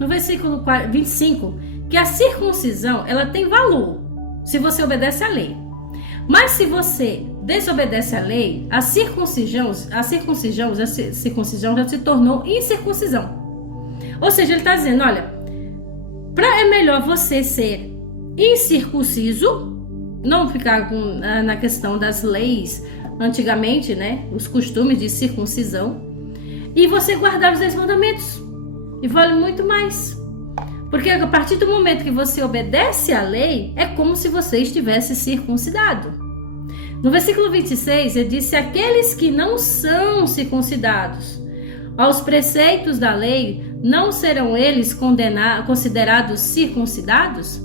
no versículo 25, que a circuncisão, ela tem valor se você obedece à lei. Mas se você desobedece à lei, a circuncisão já se tornou incircuncisão. Ou seja, ele está dizendo, olha, é melhor você ser incircunciso, não ficar na questão das leis antigamente, né, os costumes de circuncisão, e você guardar os 10 mandamentos, e vale muito mais, porque a partir do momento que você obedece à lei, é como se você estivesse circuncidado. No versículo 26, ele disse: aqueles que não são circuncidados aos preceitos da lei, não serão eles considerados circuncidados?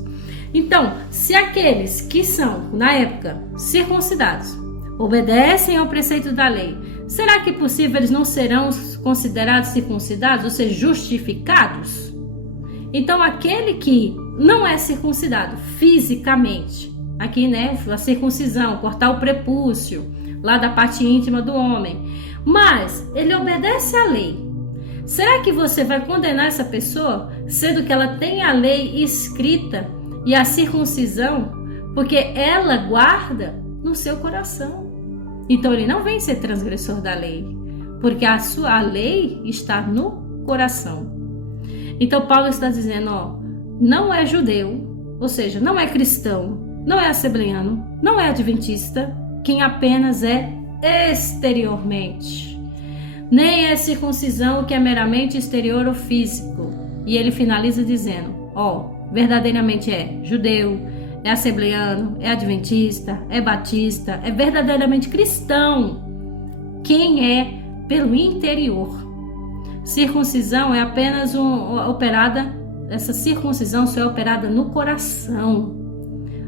Então, se aqueles que são, na época, circuncidados, obedecem ao preceito da lei, será que possível eles não serão considerados circuncidados, ou seja, justificados? Então, aquele que não é circuncidado fisicamente, aqui, né, a circuncisão, cortar o prepúcio, lá da parte íntima do homem, mas ele obedece à lei, será que você vai condenar essa pessoa, sendo que ela tem a lei escrita e a circuncisão, porque ela guarda no seu coração? Então ele não vem ser transgressor da lei, porque a lei está no coração. Então Paulo está dizendo, ó, não é judeu, ou seja, não é cristão, não é assembleano, não é adventista, quem apenas é exteriormente. Nem é circuncisão, que é meramente exterior ou físico. E ele finaliza dizendo, ó, verdadeiramente é judeu, é assembleano, é adventista, é batista, é verdadeiramente cristão quem é pelo interior. Circuncisão é apenas operada, essa circuncisão só é operada no coração,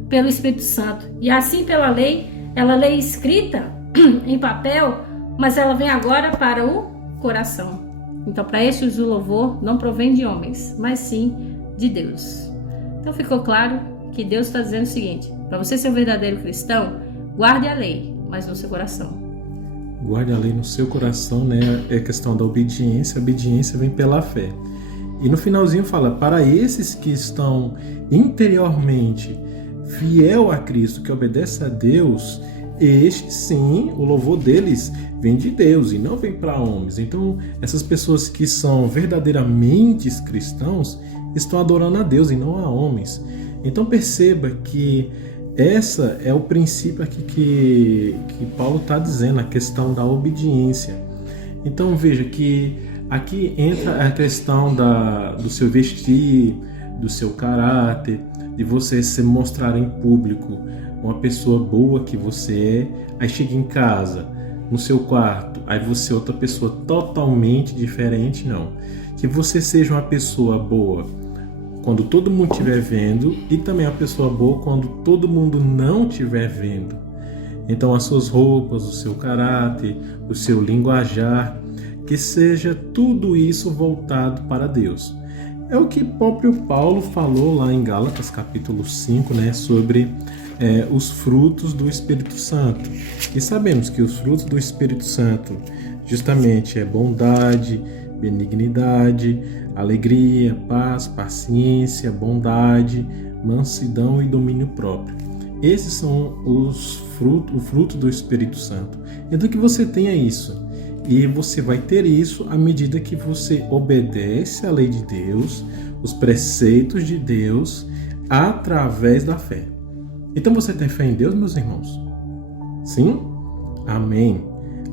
pelo Espírito Santo. E assim pela lei, ela é escrita em papel, mas ela vem agora para o coração. Então, para estes o louvor não provém de homens, mas sim de Deus. Então ficou claro que Deus está dizendo o seguinte: para você ser um verdadeiro cristão, guarde a lei, mas no seu coração. Guarde a lei no seu coração, né? É questão da obediência. A obediência vem pela fé. E no finalzinho fala: para esses que estão interiormente fiel a Cristo, que obedece a Deus, este sim, o louvor deles vem de Deus e não vem para homens. Então, essas pessoas que são verdadeiramente cristãos estão adorando a Deus e não a homens. Então perceba que essa é o princípio aqui que Paulo está dizendo, a questão da obediência. Então veja que aqui entra a questão do seu vestir, do seu caráter, de você se mostrar em público uma pessoa boa que você é, aí chega em casa, no seu quarto, aí você é outra pessoa totalmente diferente. Não. Que você seja uma pessoa boa quando todo mundo estiver vendo, e também a pessoa boa quando todo mundo não estiver vendo. Então as suas roupas, o seu caráter, o seu linguajar, que seja tudo isso voltado para Deus. É o que próprio Paulo falou lá em Gálatas capítulo 5, né, sobre os frutos do Espírito Santo. E sabemos que os frutos do Espírito Santo justamente é bondade, benignidade, alegria, paz, paciência, bondade, mansidão e domínio próprio. Esses são o fruto do Espírito Santo. Então que você tenha isso. E você vai ter isso à medida que você obedece à lei de Deus, os preceitos de Deus, através da fé. Então você tem fé em Deus, meus irmãos? Sim? Amém.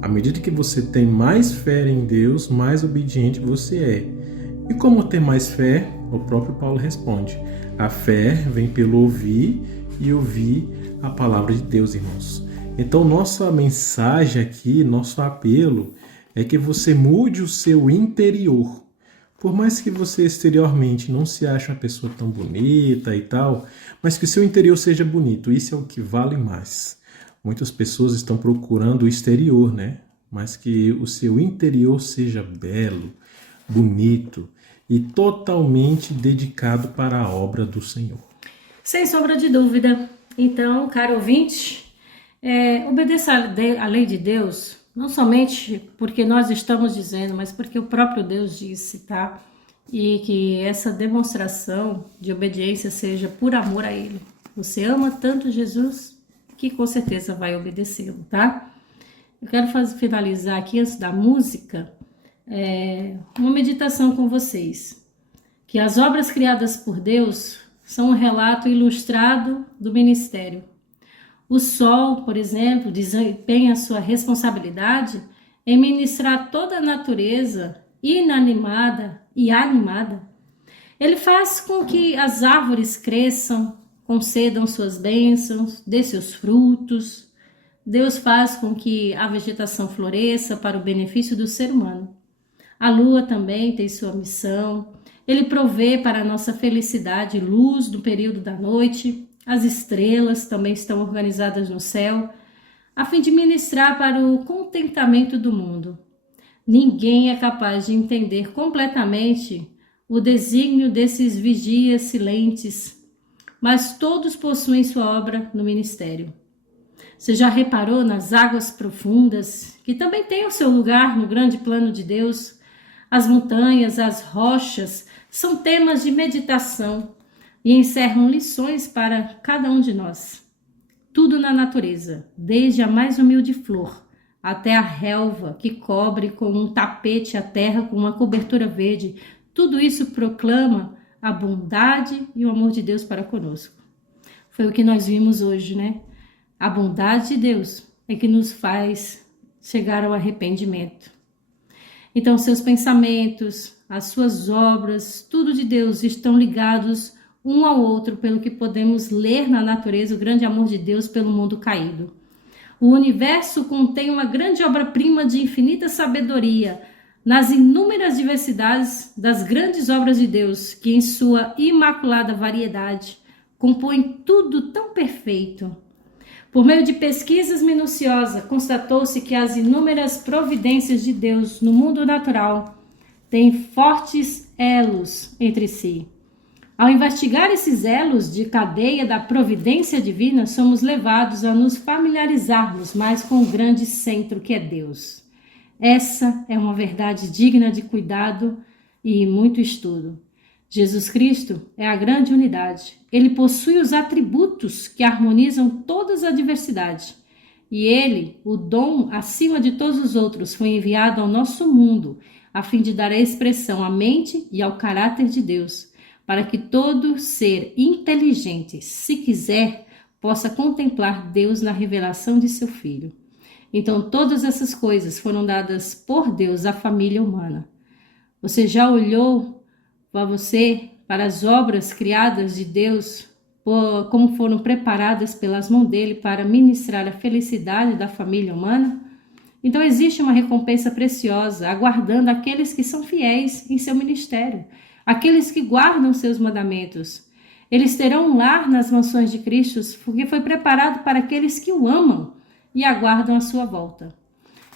À medida que você tem mais fé em Deus, mais obediente você é. E como ter mais fé? O próprio Paulo responde: a fé vem pelo ouvir e ouvir a palavra de Deus, irmãos. Então nossa mensagem aqui, nosso apelo é que você mude o seu interior. Por mais que você exteriormente não se ache uma pessoa tão bonita e tal, mas que o seu interior seja bonito, isso é o que vale mais. Muitas pessoas estão procurando o exterior, né? Mas que o seu interior seja belo, bonito e totalmente dedicado para a obra do Senhor. Sem sombra de dúvida. Então, caro ouvinte, obedeça a lei de Deus, não somente porque nós estamos dizendo, mas porque o próprio Deus disse, tá? E que essa demonstração de obediência seja por amor a Ele. Você ama tanto Jesus que com certeza vai obedecê-lo, tá? Eu quero finalizar aqui, antes da música, uma meditação com vocês. Que as obras criadas por Deus são um relato ilustrado do ministério. O sol, por exemplo, desempenha sua responsabilidade em ministrar toda a natureza inanimada e animada. Ele faz com que as árvores cresçam, concedam suas bênçãos, dê seus frutos. Deus faz com que a vegetação floresça para o benefício do ser humano. A lua também tem sua missão. Ele provê para a nossa felicidade luz no período da noite. As estrelas também estão organizadas no céu, a fim de ministrar para o contentamento do mundo. Ninguém é capaz de entender completamente o desígnio desses vigias silentes, mas todos possuem sua obra no ministério. Você já reparou nas águas profundas, que também têm o seu lugar no grande plano de Deus? As montanhas, as rochas, são temas de meditação e encerram lições para cada um de nós. Tudo na natureza, desde a mais humilde flor até a relva que cobre com um tapete a terra com uma cobertura verde, tudo isso proclama a bondade e o amor de Deus para conosco. Foi o que nós vimos hoje, né? A bondade de Deus é que nos faz chegar ao arrependimento. Então, seus pensamentos, as suas obras, tudo de Deus estão ligados um ao outro, pelo que podemos ler na natureza o grande amor de Deus pelo mundo caído. O universo contém uma grande obra-prima de infinita sabedoria, nas inúmeras diversidades das grandes obras de Deus, que em sua imaculada variedade compõem tudo tão perfeito. Por meio de pesquisas minuciosas, constatou-se que as inúmeras providências de Deus no mundo natural têm fortes elos entre si. Ao investigar esses elos de cadeia da providência divina, somos levados a nos familiarizarmos mais com o grande centro que é Deus. Essa é uma verdade digna de cuidado e muito estudo. Jesus Cristo é a grande unidade. Ele possui os atributos que harmonizam todas as diversidades. E ele, o dom acima de todos os outros, foi enviado ao nosso mundo, a fim de dar a expressão à mente e ao caráter de Deus, para que todo ser inteligente, se quiser, possa contemplar Deus na revelação de seu Filho. Então, todas essas coisas foram dadas por Deus à família humana. Você já olhou para as obras criadas de Deus, como foram preparadas pelas mãos dele para ministrar a felicidade da família humana? Então, existe uma recompensa preciosa aguardando aqueles que são fiéis em seu ministério, aqueles que guardam seus mandamentos. Eles terão um lar nas mansões de Cristo, porque foi preparado para aqueles que o amam e aguardam a sua volta.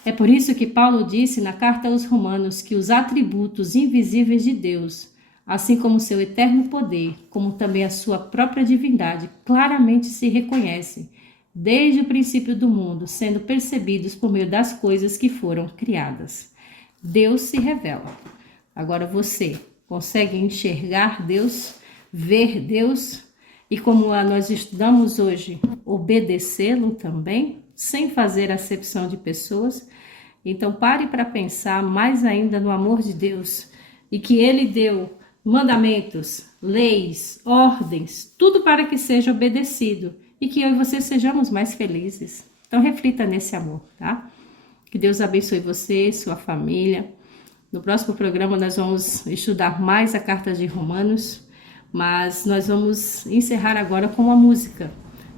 É por isso que Paulo disse na carta aos Romanos que os atributos invisíveis de Deus, assim como seu eterno poder, como também a sua própria divindade, claramente se reconhecem desde o princípio do mundo, sendo percebidos por meio das coisas que foram criadas. Deus se revela. Agora você consegue enxergar Deus, ver Deus e, como nós estudamos hoje, obedecê-lo também, sem fazer acepção de pessoas? Então pare para pensar mais ainda no amor de Deus e que Ele deu mandamentos, leis, ordens, tudo para que seja obedecido e que eu e você sejamos mais felizes. Então reflita nesse amor, tá? Que Deus abençoe você, sua família. No próximo programa nós vamos estudar mais a carta de Romanos, mas nós vamos encerrar agora com uma música,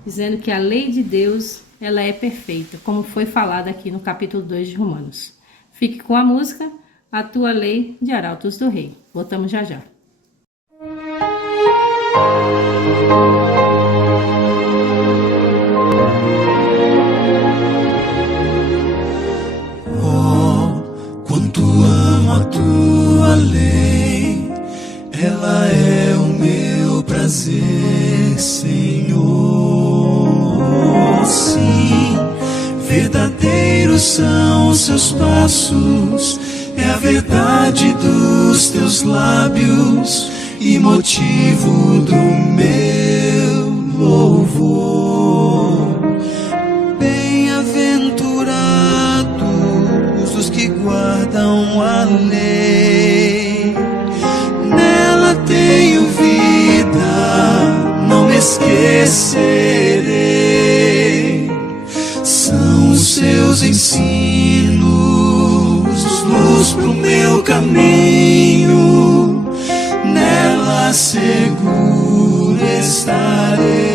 dizendo que a lei de Deus, ela é perfeita, como foi falado aqui no capítulo 2 de Romanos. Fique com a música, A Tua Lei, de Arautos do Rei. Voltamos já já. Quanto amo a tua lei, ela é o meu prazer, Senhor. Sim, verdadeiros são os seus passos, é a verdade dos teus lábios e motivo do meu louvor. Bem-aventurados os que guardam a lei, nela tenho vida, não me esquecerei. São os seus ensinos, luz pro meu caminho, nela seguro estarei.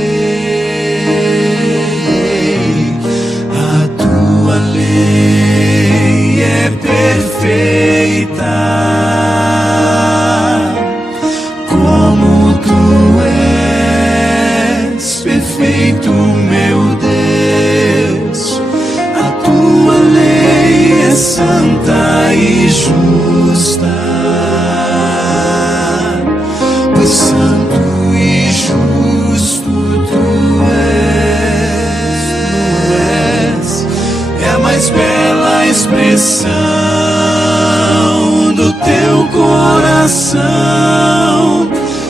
A tua lei é perfeita, como tu és perfeito, meu Deus. A tua lei é santa e justa, pois santo e justo tu és. É a mais bela expressão do teu coração,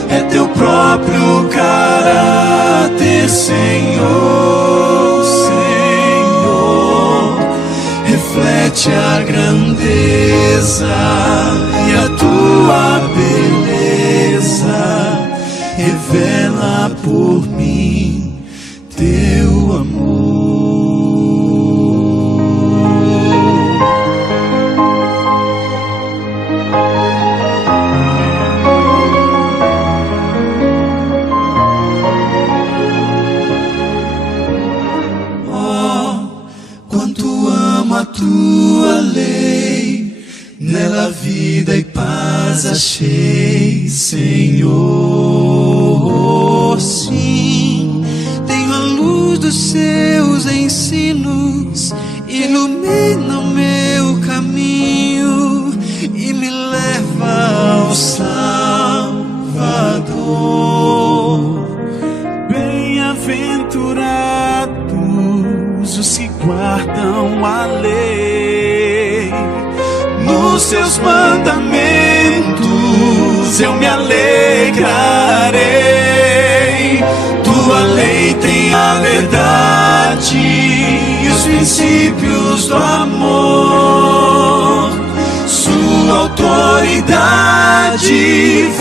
é teu próprio caráter, Senhor, Senhor. Reflete a grandeza e a tua beleza, revela por mim teu amor. A tua lei, nela vida e paz achei, Senhor. Sim, tenho a luz dos seus ensinos, ilumina o meu caminho e me leva ao Salvador. Bem-aventurados os que guardam a lei, nos seus mandamentos eu me alegrarei. Tua lei tem a verdade e os princípios do amor. Sua autoridade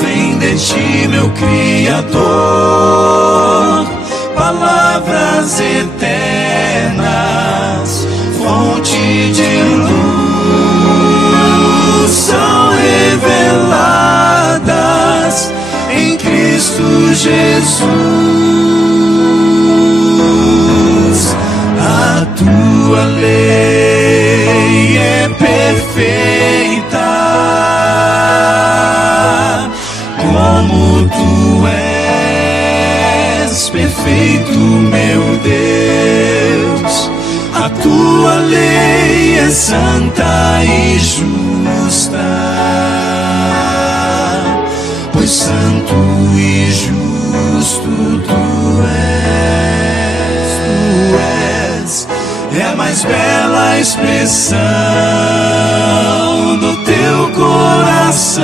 vem de ti, meu Criador. Palavras eternas, fonte de luz, são reveladas em Cristo Jesus. A tua lei é perfeita, como tu és perfeito, meu Deus. A tua lei é santa e justa, pois santo e justo tu és. É a mais bela expressão do teu coração,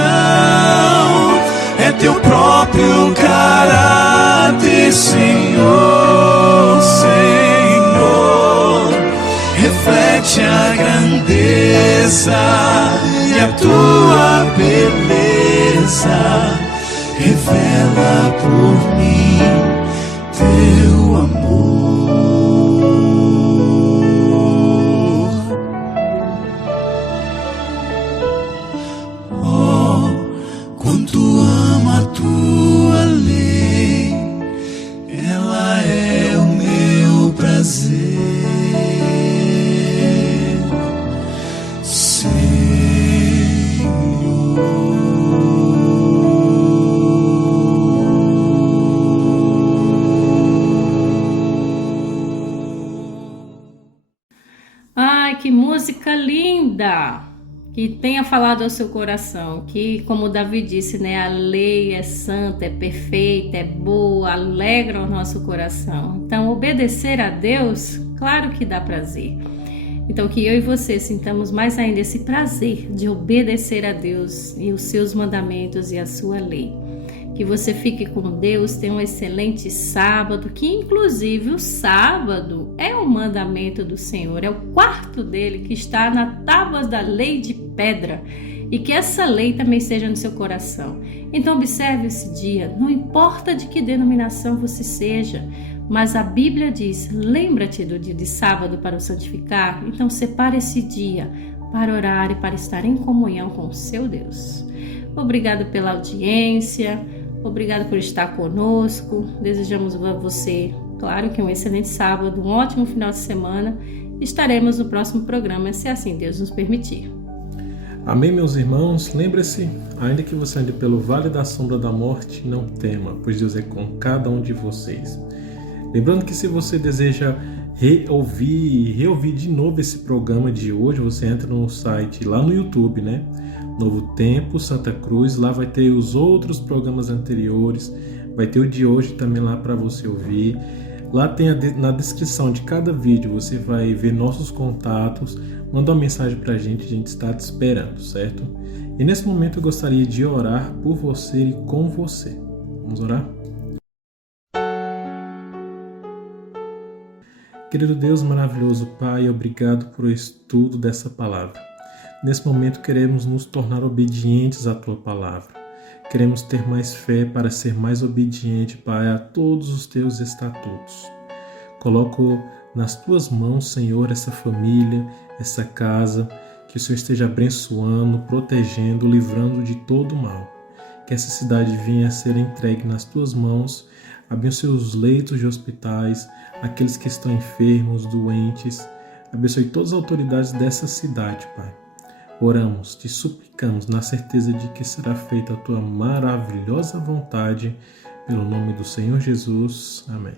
é teu próprio caráter, Senhor, Senhor. Reflete a grandeza e a tua beleza, revela por mim teu amor. Oh, quanto amo a tua lei, ela é o meu prazer. Ai, que música linda! Que tenha falado ao seu coração, que, como Davi disse, né, a lei é santa, é perfeita, é boa, alegra o nosso coração. Então, obedecer a Deus, claro que dá prazer. Então, que eu e você sintamos mais ainda esse prazer de obedecer a Deus e os seus mandamentos e a sua lei. Que você fique com Deus, tenha um excelente sábado, que inclusive o sábado é um mandamento do Senhor, é o quarto dele que está na tábua da lei de pedra, e que essa lei também seja no seu coração. Então observe esse dia, não importa de que denominação você seja, mas a Bíblia diz, lembra-te do dia de sábado para o santificar, então separe esse dia para orar e para estar em comunhão com o seu Deus. Obrigado pela audiência, obrigado por estar conosco, desejamos a você, claro que um excelente sábado, um ótimo final de semana, estaremos no próximo programa, se assim Deus nos permitir. Amém, meus irmãos? Lembre-se, ainda que você ande pelo vale da sombra da morte, não tema, pois Deus é com cada um de vocês. Lembrando que se você deseja reouvir de novo esse programa de hoje, você entra no site lá no YouTube, né? Novo Tempo, Santa Cruz, lá vai ter os outros programas anteriores, vai ter o de hoje também lá para você ouvir. Lá tem na descrição de cada vídeo, você vai ver nossos contatos, manda uma mensagem para a gente está te esperando, certo? E nesse momento eu gostaria de orar por você e com você. Vamos orar? Querido Deus maravilhoso, Pai, obrigado por estudo dessa palavra. Nesse momento queremos nos tornar obedientes à Tua palavra. Queremos ter mais fé para ser mais obediente, Pai, a todos os Teus estatutos. Coloco nas Tuas mãos, Senhor, essa família, essa casa, que o Senhor esteja abençoando, protegendo, livrando de todo mal. Que essa cidade venha a ser entregue nas Tuas mãos, abençoe os leitos de hospitais, aqueles que estão enfermos, doentes, abençoe todas as autoridades dessa cidade, Pai. Oramos, te suplicamos, na certeza de que será feita a Tua maravilhosa vontade, pelo nome do Senhor Jesus. Amém.